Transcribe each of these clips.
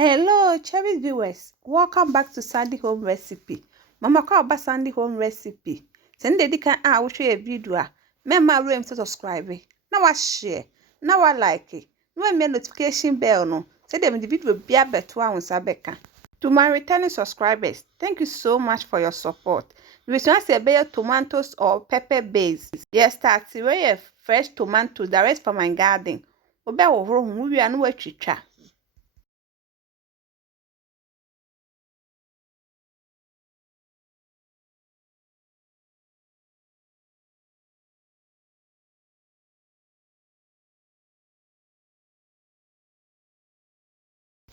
Hello, Cherry viewers. Welcome back to Sandy Home Recipe. Mama call about Sandy Home Recipe. Send the can I share a video. Remember room to subscribe. Now I share. Now I like it. No me notification bell no. Say them the video be a better one sabeka. To my returning subscribers, thank you so much for your support. If you want to say tomatoes or pepper base, yes, start where fresh tomatoes direct from my garden. Obe wo horo hu wi anu atwitwa.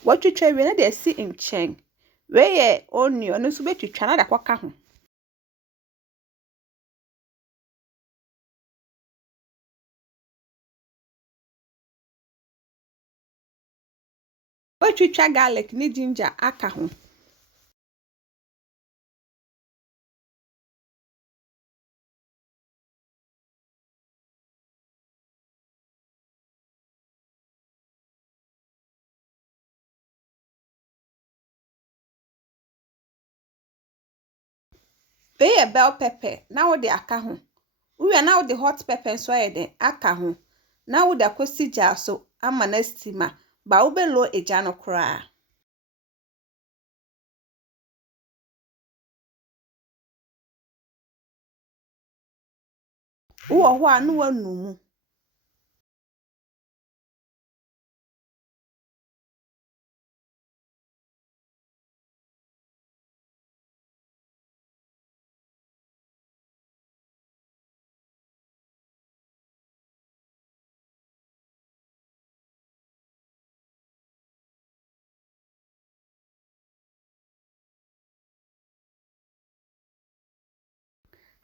What you try when they see in chain. Where ye onion no sube to chana da kwaka ho. What you try garlic ni ginger aka ho. Where ye bell pepper now de aka ho. We are now the hot pepper so ye den aka ho. Now the kwesi jar so ama na steamer ba ube lo eja no kra. Wo ho anu wanu mu.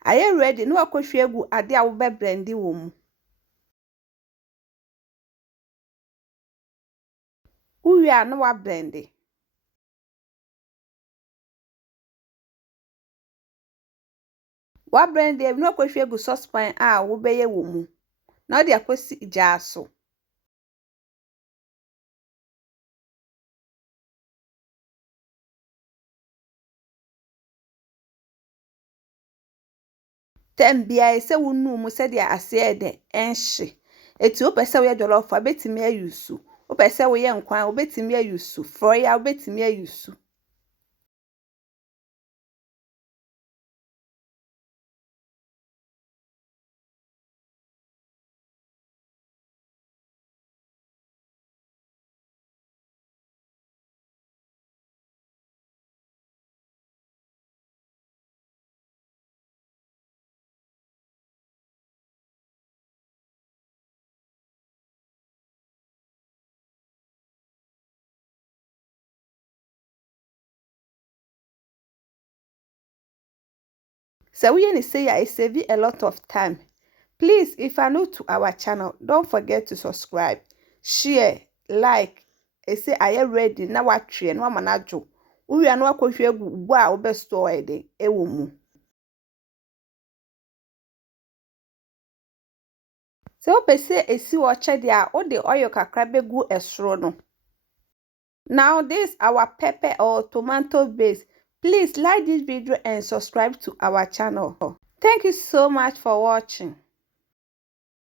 Are you ready? No akohwe egu ade a wo be blendi wo mu. Uwi a no wa blendi. Wa blendi e no akohwe egu saucepan a wo be ye wo mu. Na de akosi ija so. Tembia ese wonu mu se dia ase ede enhye. Eti o pese we jollof abetimi ayusu. O pese we ye nkwan obetimi ayusu. Froya obetimi ayusu. So we need say I save you a lot of time. Please, if you are new to our channel, don't forget to subscribe, share, like. I say I am ready na watwe na manajo. Uwi anu akohwe egu ugbo a obe store ede ewo mu. So pese esi wo chede a o de oil kakra begu esro no. Now this our pepper or tomato base. Please like this video and subscribe to our channel. Thank you so much for watching.